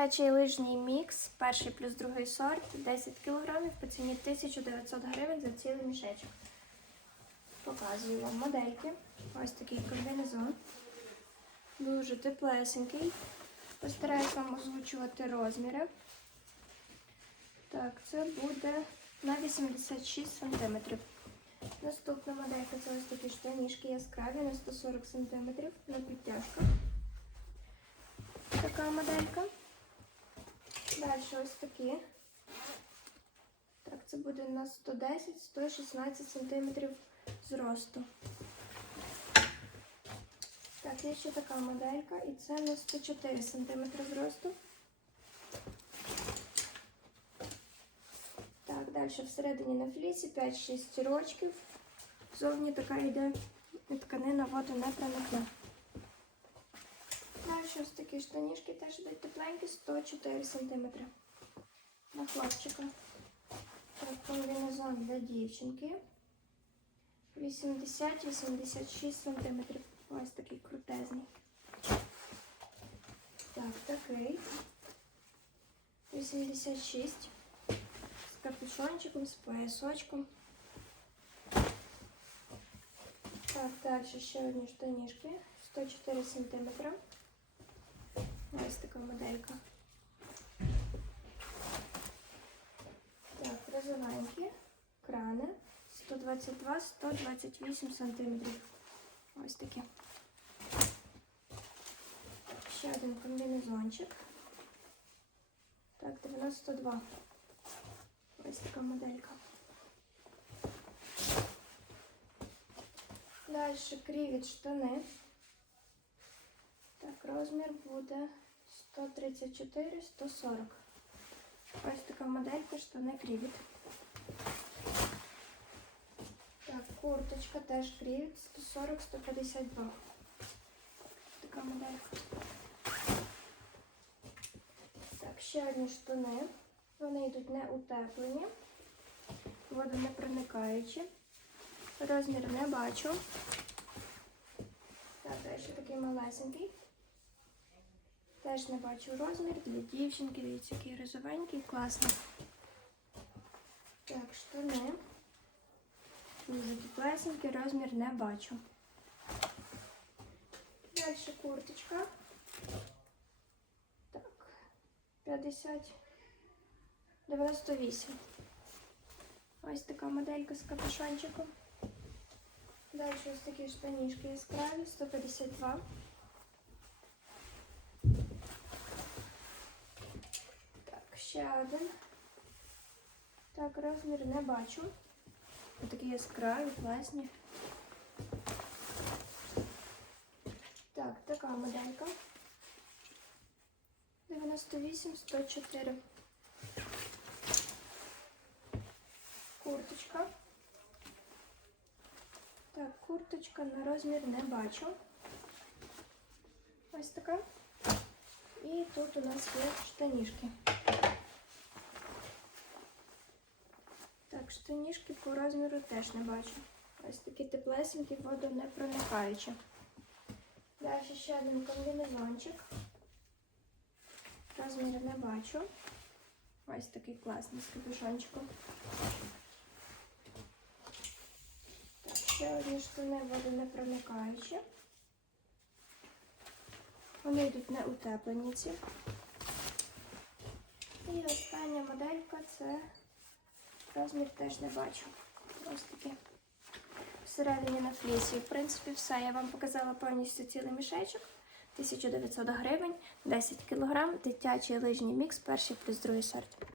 Дитячий лижній мікс, перший плюс другий сорт, 10 кг по ціні 1900 гривень за цілий мішечок. Показую вам модельки. Ось такий комбінезон. Дуже теплесенький. Постараюсь вам озвучувати розміри. Так, це буде на 86 см. Наступна моделька це ось такі штанішки яскраві на 140 см на підтяжках. Така моделька. Далі ось такі. Так, це буде на 110-116 см зросту. Так, є ще така моделька, і це на 104 см зросту. Так, далі всередині на флісі 5-6 рочків. Зовні така йде тканина воду не проникне. Ось такі штанішки теж йдуть тепленькі, 104 см. На хлопчика. Комбінезон для дівчинки. 80-86 см. Ось такий крутезний. Так, такий. 86. З капюшончиком, з поясочком. Так, далі ще одні штанішки. 104 см. Ось така моделька. Так, розовенькі, крани 122-128 см. Ось такі. Ще один комбінезончик. Так, 92. Ось така моделька. Далі крівіт штани. Так, розмір буде 134-140. Ось така моделька штани крівіт. Так, курточка теж крівіт 140-152. Така моделька. Так, ще одні штани. Вони йдуть не утеплені, водонепроникаючі. Розмір не бачу. Так, далі такий малесенький. Теж не бачу розмір для дівчинки. Дивіться, який розовенький, класний. Так, штани. Дуже теплесенький, розмір не бачу. Далі курточка. Так, 50, 98. Ось така моделька з капюшончиком. Далі ось такі штанішки яскраві, 152. Так, ще один. Так, розмір не бачу. Такі яскраві, класні. Так, така моделька. 98, 104. Курточка. Так, курточка на розмір не бачу. Ось така. І тут у нас є штанішки. Штанішки по розміру теж не бачу. Ось такі теплесенькі, водонепроникаючі. Далі ще один комбінезончик. Розмір не бачу. Ось такий класний з капюшончиком. Так, ще одні штани водонепроникаючі. Вони йдуть не утеплені ці. І остання моделька це розмір теж не бачу. Ось таке. Всередині на флісі. В принципі, все. Я вам показала повністю цілий мішечок. 1900 гривень, 10 кг, дитячий лижній мікс, перший плюс другий сорт.